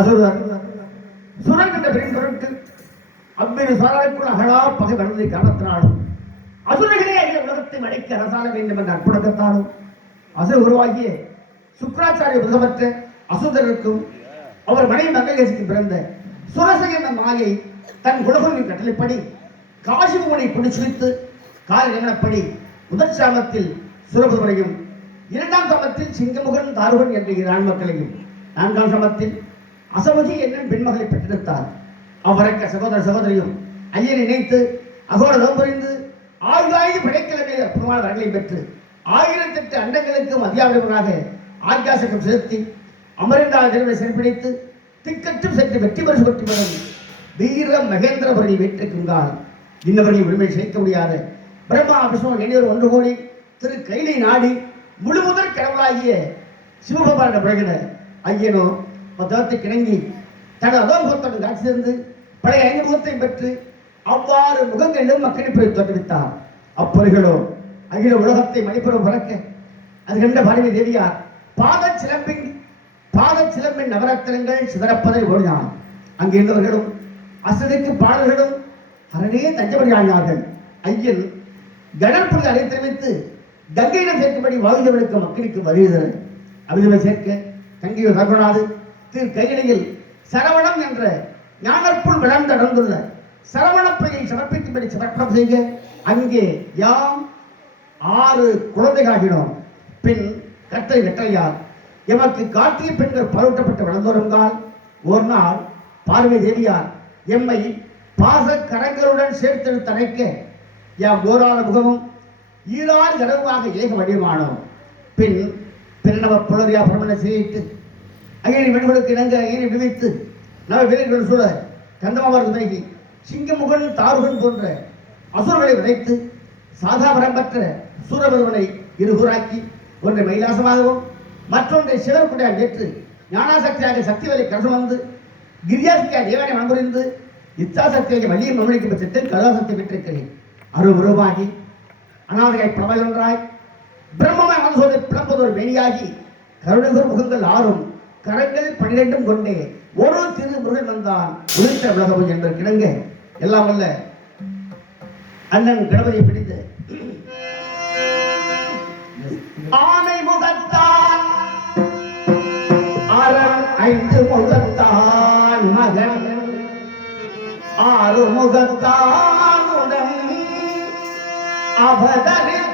அசுரர் சுரங்கின்ற பெண் பொருட்டு அவ்விரு சாராளுக்குள் அகலா பகை வளர்ந்ததை காரணத்தினாலும் அசுரர்களே அகில உலகத்தை மடைக்க அரசாள வேண்டும் என்ற அற்புதத்தாலும் அசுர உருவாகிய சுக்கராச்சாரிய புதமற்ற அசுரருக்கும் அவர் மனைவி மங்கேசிக்கும் பிறந்த சுரசை என்ற மாயை தன் குலகுருவின் கட்டளைப்படி காசிபுவனை பிடிச்சுவித்து கால நியமனப்படி முதல் சாமத்தில் சுரபுவனையும் இரண்டாம் சாமத்தில் சிங்கமுகன் தாருவன் என்ற இரு ஆண் மக்களையும் நான்காம் சாமத்தில் அசமுகி என்னும் பெண்மகளை பெற்றெடுத்தார். அவரக்க சகோதர சகோதரியும் ஐயனை இணைத்து அகோர புரிந்து ஆயுதாயுத படைக்கிழமை அற்புதமான வரங்களை பெற்று 1008 அண்டங்களுக்கும் அதிகாரமாக ஆகாசகம் செலுத்தி அமரிந்தால் திறமை சிறப்பிடித்து திக்கற்றும் சென்று வெற்றி பரிசு பெற்று வரும் வீர மகேந்திரபுரி வீட்டிற்குங்கால் இன்னவர்களை உரிமை சேர்க்க முடியாத பிரம்மா விஷ்ணு இணையோர் ஒன்று கோடி திரு கைலை நாடி முழுமுதற் கடவுளாகிய சிவபெருமான பிறகின ஐயனோ பதத்தை கிணங்கி தனது அதோமுகத்துடன் காட்சி சேர்ந்து பழைய 5 முகத்தை பெற்று அவ்வாறு முகங்களிலும் மக்களிப்பை தோற்றுவித்தார். அப்பொருகளோ அகில உலகத்தை மணிப்புறம் பறக்க அது கண்ட பார்வை தேவியார் பாத சிலம்பின் நவரத்தினங்கள் சிதறப்பதை ஓடினார். அங்கு இருந்தவர்களும் அசதிக்கு பாடல்களும் அரணே தஞ்சமடியானார்கள். ஐயன் கணற்புரி அதை தெரிவித்து கங்கையிடம் சேர்க்கும்படி வாயுதவனுக்கு மக்களுக்கு வருகிறது. அவிதமை சேர்க்க கங்கையோ தகவலாது திரு கையிலையில் சரவணம் என்ற ஞானப்புள் விளர்ந்து அடர்ந்துள்ள சரவணப்பையை சமர்ப்பிக்கும்படி சமர்ப்பணம் செய்ய அங்கே யாம் 6 குழந்தைகாகினோம். பின் கட்டளை வெற்றையார் எமக்கு காட்டிய பெண்கள் பாலூட்டப்பட்ட வளர்ந்தோருங்கால் ஒரு நாள் பார்வை தேவியார் எம்மை பாச கரங்களுடன் சேர்த்தெடுத்து அணைக்க யாம் ஓரான முகமும் ஈராறு கனவுமாக ஏக வடிவமானோம். பின் பின்னவ புலரியா பிரமண செய்யிட்டு ஐயனை வெண்களுக்கு இணங்க ஐயனை விதித்து நவ வீரர்கள் சூழ கந்தமாவர் துணைகி சிங்கமுகன் தாருகன் போன்ற அசுரர்களை விதைத்து சாதாபரம் பெற்ற சூரபெருமனை இருகூராக்கி ஒன்றை மைலாசமாகவும் மற்றொன்றை சிவர்குடையாக ஏற்று ஞானாசக்தியாக சக்திவலை கரசம் வந்து கிரியாசக்தியாக தேவனை மனமுறிந்து இச்சாசக்தியாக வள்ளியை மமணிக்கும் பட்சத்தில் கலாசக்தி பெற்றிருக்கிறேன். அருவுருவாகி அநாதையாய் பிரபலன்றாய் பிரம்மமாய் மனசோதை பிளம்பதொரு வெளியாகி கருணைகூர் முகங்கள் 6ம் கரங்கள் 12 கொண்டே ஒரு திரு முருகன் வந்தான் உதிர்த்த உலகம் என்று கிடங்க எல்லாம் அல்ல அண்ணன் கணபதியை பிடித்து ஆனை முகத்தான் 5 முகத்தான் மகன் 6 முகத்தான் உடன் அவதரித்தான்.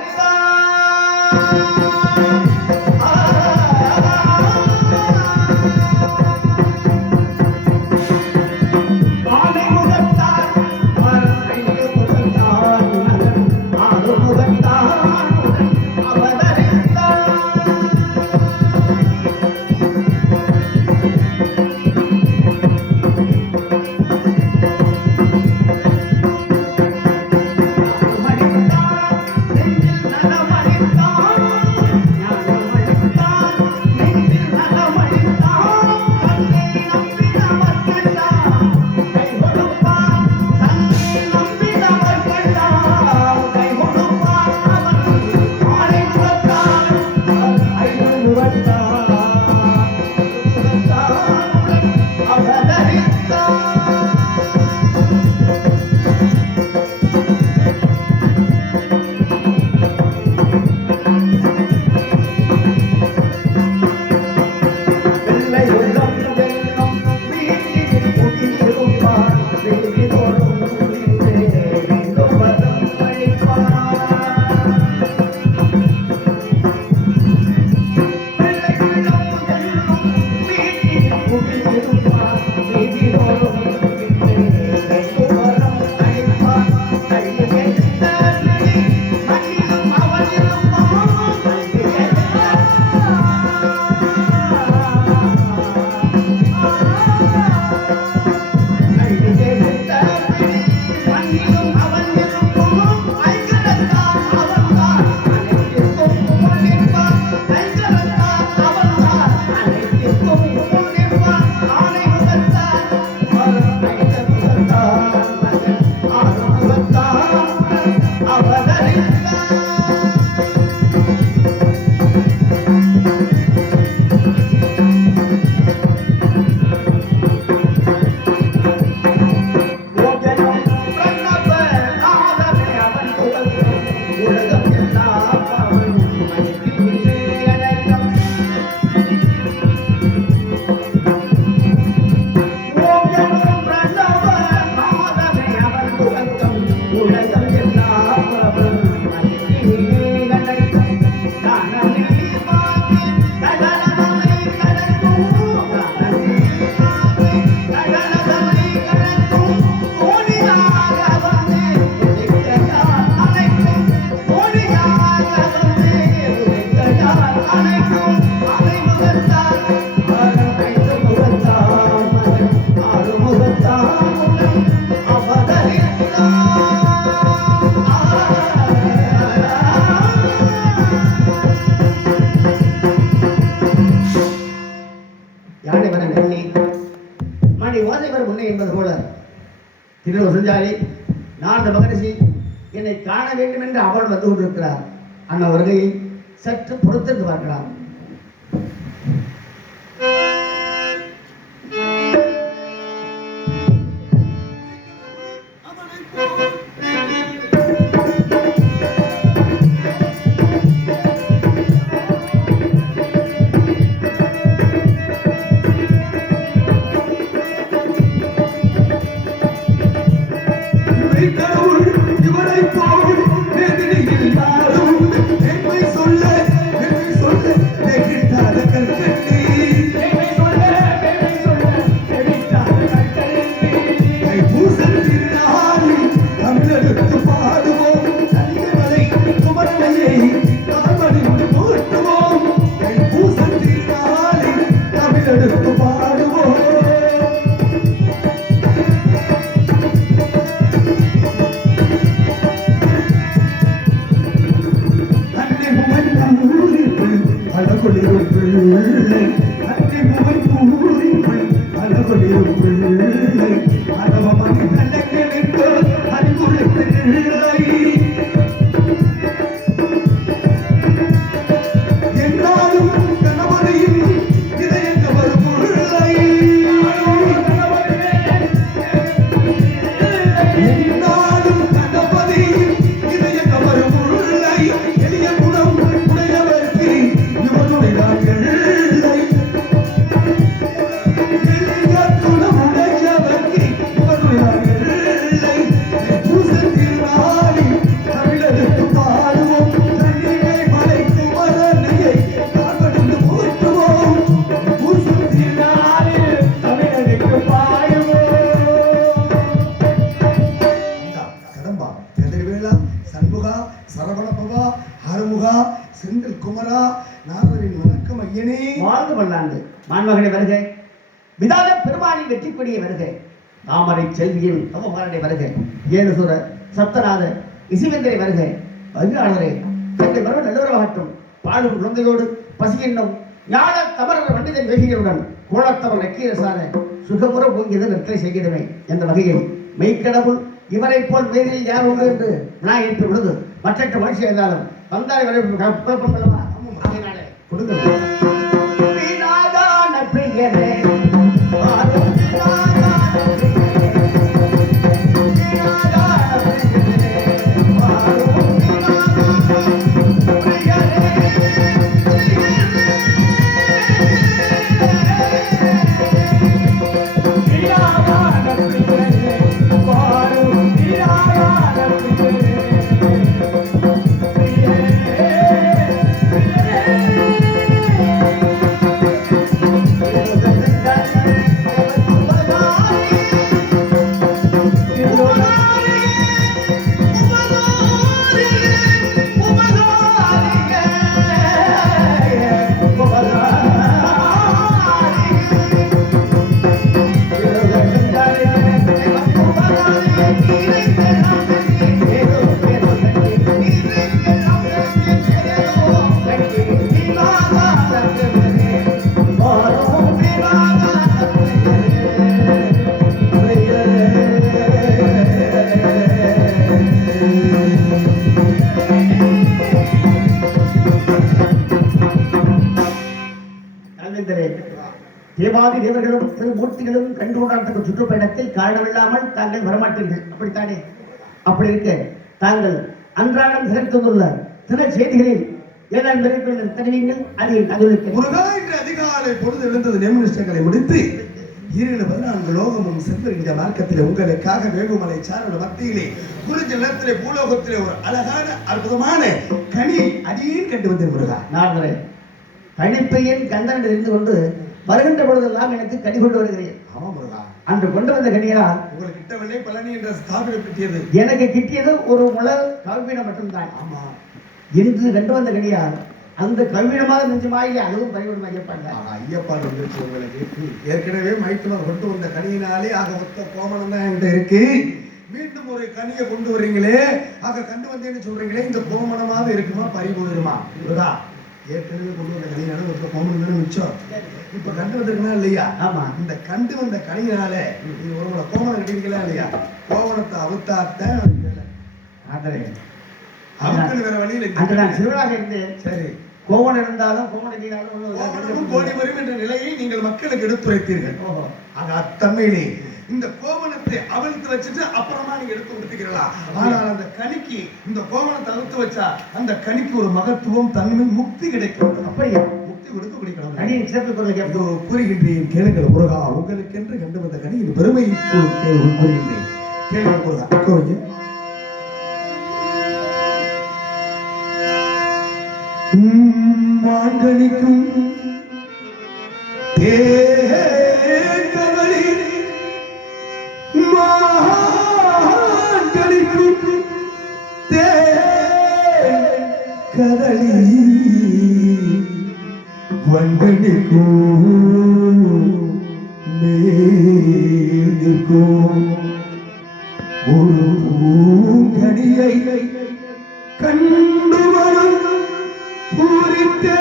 பண்ணி மணி ஓசை வரும் முன்னே என்பது போல திருவசஞ்சாரி நாரத மகரிஷி என்னை காண வேண்டும் என்று அவள் வந்து கொண்டிருக்கிறார். அண்ணன் வருகையை சற்று பொறுத்திருந்து பார்க்கலாம். தாமரை செல்வியின் அவமாரனை வருக, ஏழுசுர சத்தநாத இசிவேந்தரை வருக, அஞ்சாளரை தங்கள் வரவு நல்லவராகட்டும். பாடும் குழந்தையோடு பசி என்னும் ஞான தமர பண்டிதன் வேகிகளுடன் கோலத்தவர் நக்கீரசான சுகமுற போங்கியது நற்கை செய்கிறமே என்ற வகையில் மெய்க்கடவுள் இவரை போல் வேதியில் யார் உண்டு என்று நான் எடுத்து விடுது. மற்ற மனுஷன் இருந்தாலும் வந்தாரை வரை குழப்பம் பண்ணலாமா? கொடுங்க தேவாதி தேவர்களும் திருமூர்த்திகளும் கண்டுகொண்டாட்ட சுற்றுப்பயணத்தில் காரணமில்லாமல் தாங்கள் வரமாட்டீர்கள். அப்படித்தானே? அப்படி இருக்க தாங்கள் அன்றாடம் திறந்துள்ள தின செய்திகளில் ஏதாவது விரைவில் தெரிவிங்கள். அதிகாலை பொழுது எழுந்தது நியமனிஷ்டங்களை முடித்து 14 லோகமும் சென்றிருந்த மார்க்கத்தில் உங்களுக்காக வேகுமலை சாரோட மத்தியிலே குறிஞ்ச நிலத்திலே பூலோகத்திலே ஒரு அழகான அற்புதமான கனி அடியின் கண்டு வந்தேன் முருகா. நாரதரே, கணிப்பையின் கந்தன் தெரிந்து கொண்டு வருகின்ற பொழுதெல்லாம் எனக்கு கனி கொண்டு வருகிறேன். ஆமா முருகா, அன்று கொண்டு வந்த கனியால் உங்களுக்கு கிட்டவில்லை பழனி என்ற ஸ்தாபிரம் கிட்டியது. எனக்கு கிட்டியது ஒரு முளல் கவிப்பீனம் மட்டும்தான். ஆமா, இன்று கண்டு வந்த கனியால் அந்த கவினமாக நெஞ்சுமா இல்லை, அதுவும் பரிவர்த்தனை ஐயப்பாங்க. ஐயப்பாடு வந்துருச்சு உங்களுக்கு. ஏற்கனவே மைத்துனர் கொண்டு வந்த கனியினாலே ஆக மொத்த கோமணம் தான் என்கிட்ட இருக்கு. மீண்டும் ஒரு கனியை கொண்டு வர்றீங்களே, ஆக கண்டு வந்தேன்னு சொல்றீங்களே, இந்த கோமணமாவது இருக்குமா பறி போயிருமா? முருகா, ஏற்கனவே கொண்டு வந்த கனியினால ஒரு கோமணம் தானே மிச்சம். இப்ப கண்டு வந்திருக்கா இல்லையா? ஆமா. இந்த கண்டு வந்த கனியினால நீங்க ஒரு முறை கோமணம் கட்டிருக்கீங்களா இல்லையா? கோவணத்தை அவுத்தாத்தான் அவருக்கு வேற வழியில் நான் சிறுவனாக இருந்தேன். சரி, கோவணம் இருந்தாலும் கோவணம் இல்லைனாலும் கோடி வரும் என்ற நிலையை நீங்கள் மக்களுக்கு எடுத்துரைத்தீர்கள். ஆக அத்தன்மையிலே இந்த கோவணத்தை அவிழ்த்து வச்சுட்டு அப்புறமா நீங்க எடுத்து கொடுத்துக்கிறீங்களா? ஆனால் அந்த கனிக்கு இந்த கோவணத்தை அவிழ்த்து வச்சா அந்த கனிக்கு ஒரு மகத்துவம், தன்மை, முக்தி கிடைக்கும். அப்படியா? முக்தி கொடுக்க பிடிக்கணும். கூறுகின்றேன் கேளுங்கள் முருகா. உங்களுக்கு என்று கண்டு வந்த கனி இந்த பெருமை கூறுகின்றேன். கேளுங்கள் முருகா. கோவிங்க. மாங்கனிக்கும் கதளி வண்டனிக்கும் மேலிக்கும் ஒரு பூங்கனியை கண்டு வரும் பூரித்தே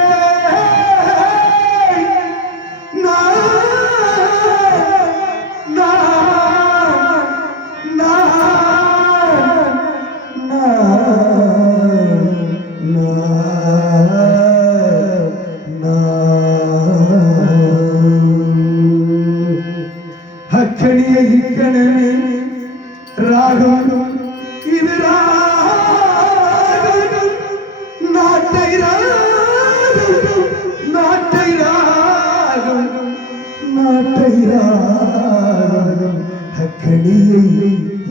அக்கணியை இக்கணமே ராகம் இது ராகம் நாட்டை ராகம் நாட்டை ராகம் நாட்டை ராகம் அக்கணியை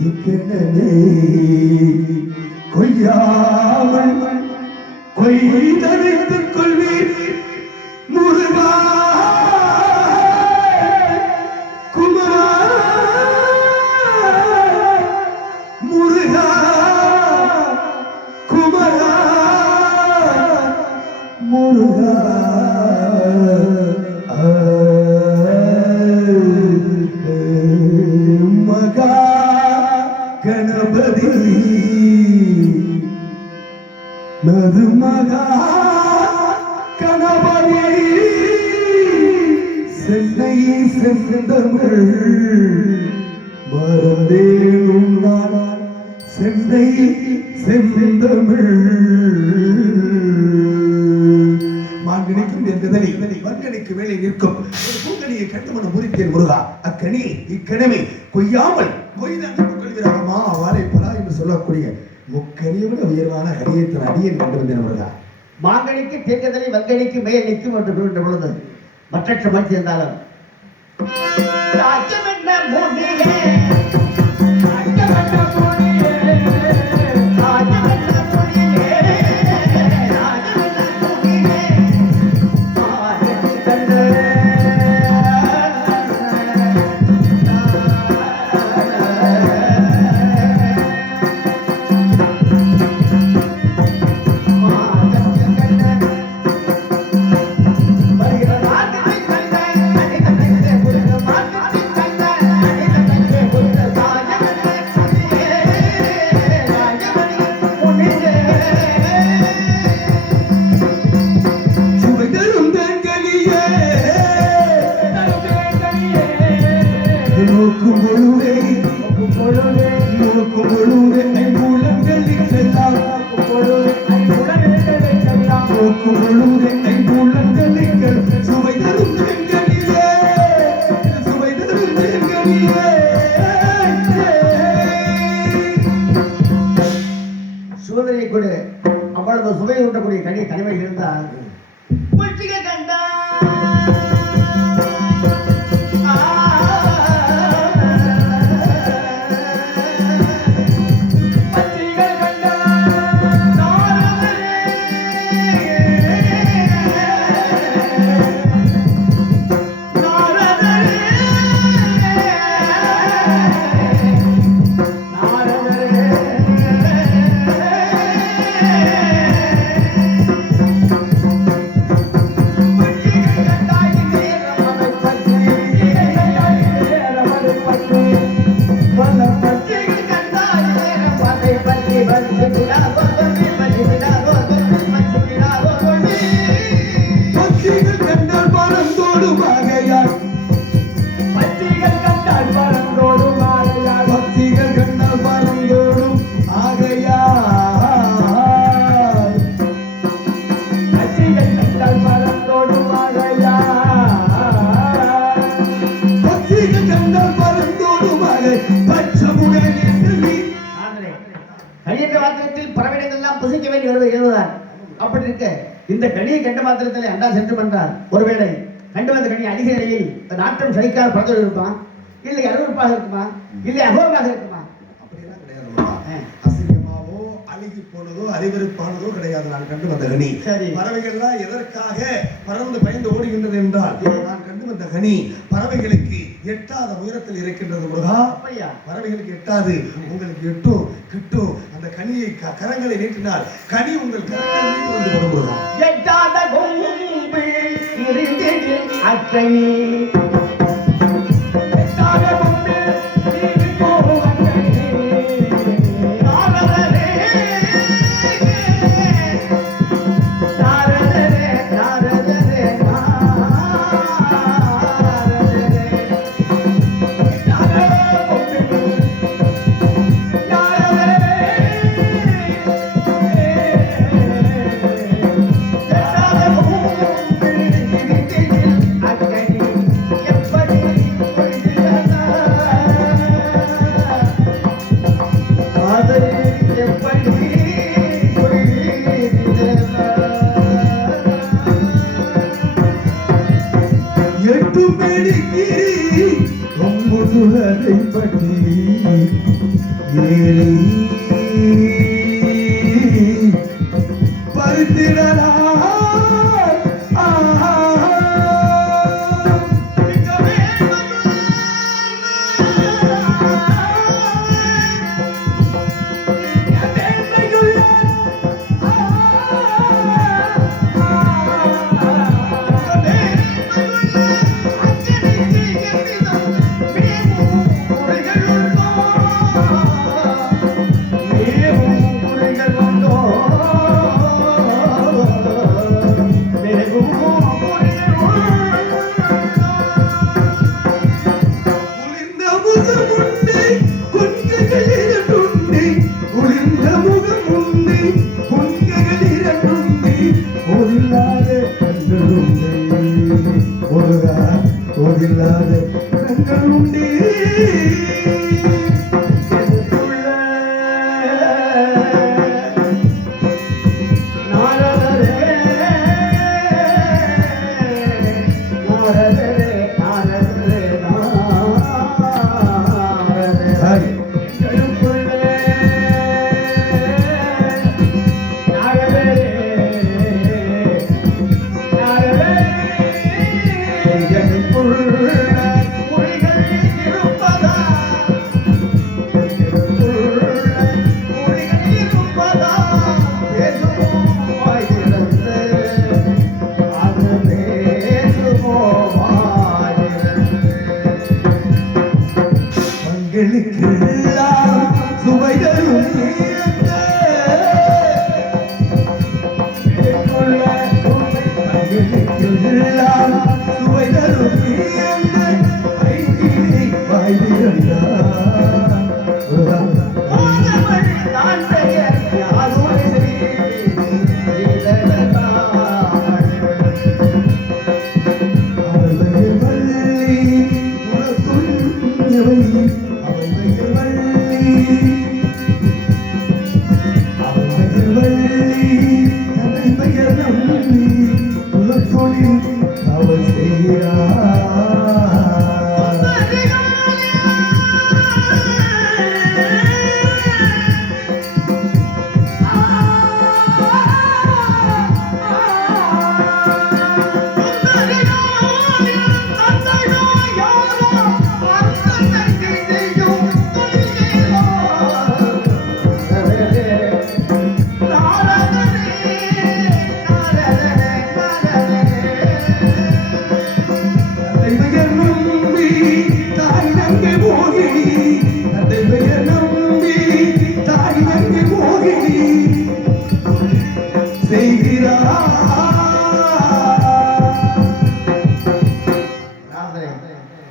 இக்கணமே கொய்யாமல் கொய்தழைத்துக் கொள்வீர் முருகா குமரா முருகா குமரா முருகா மகா கணபதி மதுமகா கணபதி சென்னை செந்தமிழ் மறந்தேனும் நான் சென்னை செந்தமிழ் மாங்கனிக்கும் எந்ததனி வங்கனிக்கு மேலே நிற்கும் ஒரு பூங்கனியை கட்டுமன முறித்தேன் முருகா. அக்கனி இக்கணமே கொய்யாமல் கொய்து அனுப்பு கொள்கிறாரமா வாழை பலா என்று சொல்லக்கூடிய முக்கனியை விட உயர்வான ஹரியத்தின் அடியன் கண்டு வந்தேன் முருகா. மாங்கனிக்கு தேக்கதலை வங்கனிக்கு மேல் நிற்கும் என்று கூறுகின்ற பொழுது மற்ற மனுஷன் இருந்தாலும் சுதந்திரை கொடு அவ்வளவு சுவை ஊட்டக்கூடிய கனி தனிமை இருந்தால் கண்டா பச்சைகள் கண்டால் பறந்தோடுமாக பச்சமுடனே செல்வி. கனி என்ற மாத்திரத்தில் பறவைகள் எல்லாம் புசிக்க வேண்டி வருவது இயல்புதான். அப்படி இருக்க இந்த கனியை கண்ட மாத்திரத்தில் அண்டா சென்று வந்தால் ஒருவேளை கண்டு வந்த கனி அதிக நிலையில் நாட்டம் சலிக்காத பறந்து இருக்குமா, இல்லை அருவருப்பாக இருக்குமா, இல்லை அகோரமாக இருக்குமா? அப்படியெல்லாம் கிடையாது. அசிங்கமாவோ அழுகி போனதோ அறிவறுப்பானதோ கிடையாது. நான் கண்டு வந்த கனி. பறவைகள்லாம் எதற்காக பறந்து பயந்து ஓடுகின்றது என்றால் நான் கண்டு வந்த கனி பறவைகளுக்கு எட்டாத உயரத்தில் இருக்கின்றது முருகா. பறவைகளுக்கு எட்டாது, உங்களுக்கு எட்டும் கிட்டும். அந்த கனியை கரங்களை நீட்டினால் கனி உங்கள் கரங்கள் மீது வந்து வரும் முருகா. எட்டாத கொம்பு இருந்தது அக்கனி, எட்டாத கொம்பு இருந்தது அக்கனி. நாரதரே நாரதரே நாரதரே எட்டும் பெருக்கி ரொம்ப சுகதை பற்றி ஏழை பருத்திடலா.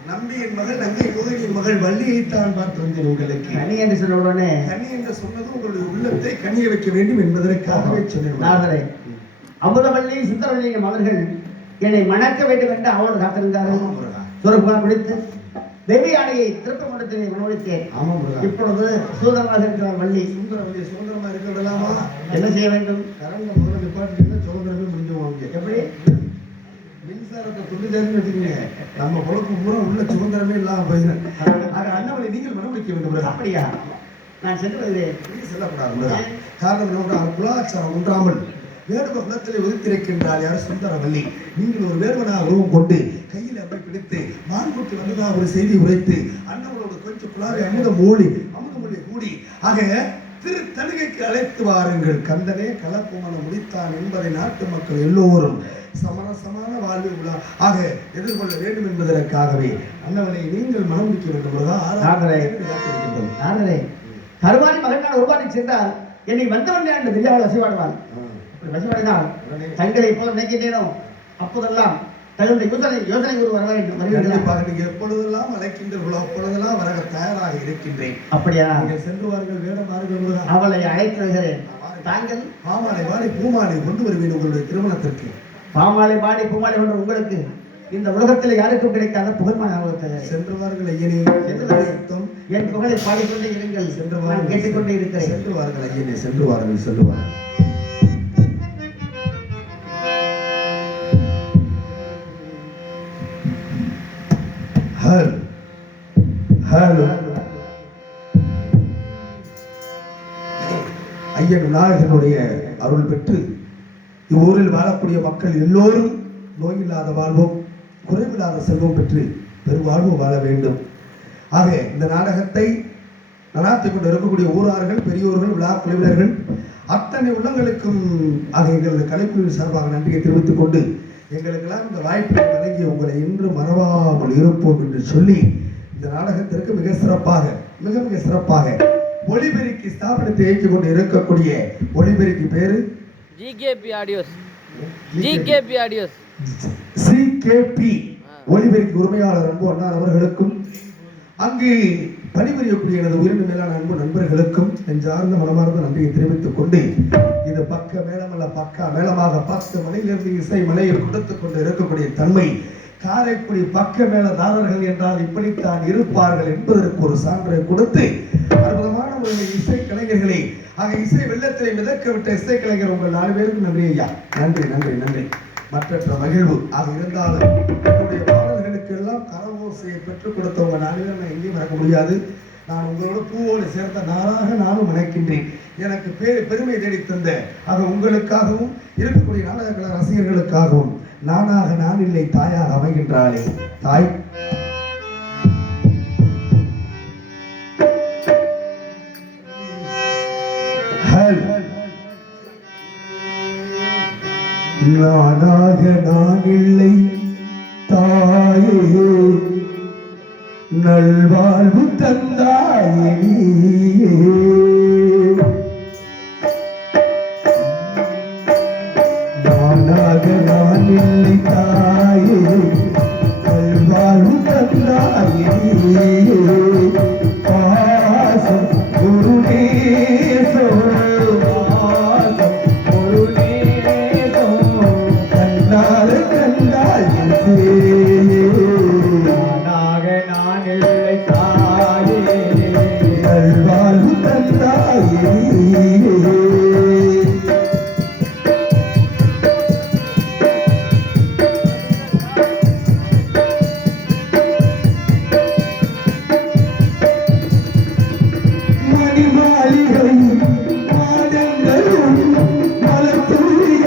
நம்பியின் மகள் நங்கை கோதையின் மகள் வள்ளியைத்தான் பார்த்து வந்தேன் உங்களுக்கு. கனி என்று சொன்ன உடனே கனி என்று சொன்னது உங்களுடைய உள்ளத்தை கனிய வைக்க வேண்டும் என்பதற்காகவே சொன்னேன். அமுதவள்ளி சுந்தரவள்ளியின் மகர்கள் என்னை மணக்க வேண்டும் என்று அவள் காத்திருந்தார்கள். சுரகுமார் பிடித்து தெய்வ யானையை திருப்ப மண்டலத்தினை மனோடித்தேன். ஆமா முருகா. இப்பொழுது சுதந்திரமாக இருக்கிற வள்ளி சுதந்திரமா இருக்க விடலாமா? என்ன செய்ய வேண்டும்? கரண்ட முதல்ல நிப்பாட்டிட்டு சுதந்திரமே முடிஞ்சுவாங்க. எப்படி? மின்சாரத்தை துண்டிச்சாருன்னு வச்சுக்கோங்க, நம்ம பொழப்பு பூரா உள்ள சுதந்திரமே இல்லாம போயிடும். ஆக அண்ணாமலை நீங்கள் மனமுடிக்க வேண்டும் முருகா. அப்படியா? நான் சென்று வருகிறேன். நீ செல்லக்கூடாது முருகா. காரணம் என்னவென்றால் குலாச்சாரம் ஒன்றாமல் வேடுவ குலத்திலே உதித்திருக்கின்றால் யார் சுந்தரவல்லி. நீங்கள் ஒரு வேடுவனாக உருவம் கொண்டு கையில் அப்படி பிடித்து மான்குட்டி வந்ததாக ஒரு செய்தி உரைத்து அண்ணவனோடு கொஞ்சம் குழாவை அமுதமொழி கூடி ஆக திரு தணிகைக்கு அழைத்து வாருங்கள். கந்தனே கலப்புமணம் முடித்தான் என்பதை நாட்டு மக்கள் எல்லோரும் சமரசமான வாழ்வில் உள்ள ஆக எதிர்கொள்ள வேண்டும் என்பதற்காகவே அண்ணவனை நீங்கள் மனம் முடிக்க வேண்டும். கருமாரி மகன் நான் உருவாக்கி சென்றால் என்னை வந்தவன் என்று தெரியாமல் வசிவாடுவான். வசிவாடினால் தங்களை எப்போது நினைக்கின்றேனோ அப்போதெல்லாம் தகுந்த யோசனை ஒரு வர வேண்டும். நீங்க எப்பொழுதெல்லாம் அழைக்கின்றீர்களோ அப்பொழுதெல்லாம் வர தயாராக இருக்கின்றேன். அப்படியா? நீங்கள் சென்று வாருங்கள். வேடம் அவளை அழைத்து வருகிறேன். தாங்கள் பாமாலை வாடி பூமாலை கொண்டு வருவேன் உங்களுடைய திருமணத்திற்கு. பாமாலை வாடி பூமாலை கொண்டு உங்களுக்கு இந்த உலகத்தில் யாருக்கும் கிடைக்காத புகழ்மான சென்று வாருங்கள் ஐயனே. என் புகழை பாடிக்கொண்டே இருங்கள். சென்று வாருங்கள். கேட்டுக்கொண்டே இருக்கிறேன். சென்று வாருங்கள் ஐயனே. சென்று வாருங்கள். சென்று வாருங்கள். ஹலோ ஐயன் விநாயகனுடைய அருள் பெற்று இவ்வூரில் வாழக்கூடிய மக்கள் எல்லோரும் நோயில்லாத வாழ்வும் குறைவில்லாத செல்வம் பெற்று பெருவாழ்வு வாழ வேண்டும். ஆக இந்த நாடகத்தை நடாத்தி கொண்டு இருக்கக்கூடிய ஊரார்கள், பெரியோர்கள், விழா குழுவினர்கள் அத்தனை உள்ளங்களுக்கும் ஆக எங்களது கலைக்குழுவின் சார்பாக நன்றியை தெரிவித்துக் கொண்டு எங்களுக்கெல்லாம் இந்த வாய்ப்பை வழங்கி உங்களை இன்று மறவாமல் இருப்போம் என்று சொல்லி இந்த நாடகத்திற்கு மிக சிறப்பாக ஒளிபெருக்கி ஸ்தாபனத்தை இயக்கிக் கொண்டு இருக்கக்கூடிய ஒளிபெருக்கி பேரு ஜிகேபி ஆடியோஸ் ஒளிபெருக்கி உரிமையாளர் அன்பு அண்ணா அவர்களுக்கும் அங்கு பணிபுரியக்கூடிய எனது உயிரின மேலான அன்பு நண்பர்களுக்கும் நெஞ்சார்ந்த மனமார்ந்த நன்றியை தெரிவித்துக் கொண்டு இது பக்க மேளமல்ல பக்கா மேளமாக 10 மணியிலிருந்து இசை மலையை கொடுத்துக் கொண்டு இருக்கக்கூடிய தன்மை காரைக்குடி பக்க மேளதாரர்கள் என்றால் இப்படித்தான் இருப்பார்கள் என்பதற்கு ஒரு சான்றை கொடுத்து அற்புதமான ஒரு இசை கலைஞர்களை ஆக இசை வெள்ளத்திலே மிதக்க விட்ட இசை கலைஞர் உங்கள் 4 பேருக்கு நன்றி ஐயா. நன்றி. மற்ற மகிழ்வு ஆக இருந்தாலும் என்னுடைய பாடல்களுக்கு எல்லாம் கரவோசையை பெற்றுக் கொடுத்தவங்க 4 பேர் நான் எங்கேயும் மறக்க முடியாது. நான் உங்களோட பூவோடு சேர்ந்த நாளாக நானும் நினைக்கின்றேன். எனக்கு பெருமை தேடி தந்த ஆக உங்களுக்காகவும் இருக்கக்கூடிய நாடக ரசிகர்களுக்காகவும் நானாக நான் இல்லை தாயாக அமைகின்றாளே தாய். நானாக நான் இல்லை தாயே நல்வாழ்வு தந்தாயே நானாக நான் இல்லை தாயே நல்வாழ்வு தந்தாயே பாசம் ஒரு நேசோ மலத்தூரிய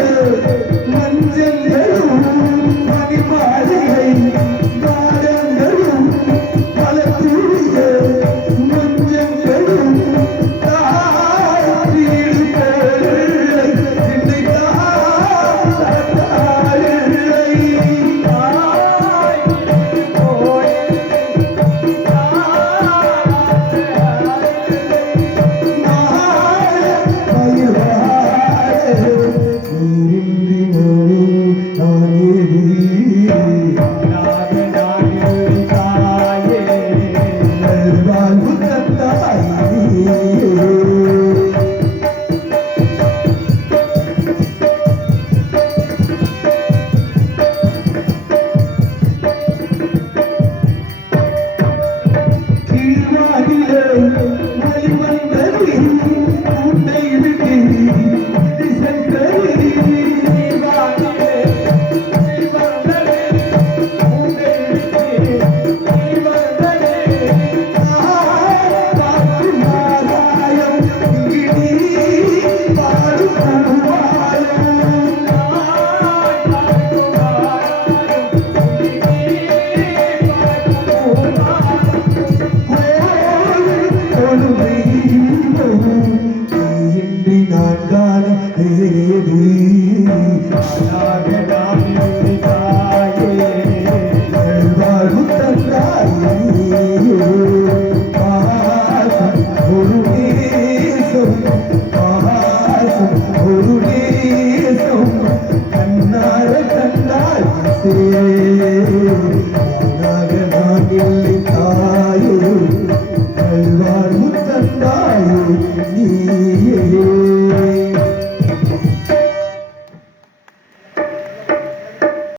நானாக நான் இல்லை தாயோ நல்வாழ்வு தந்தாயோ நீயே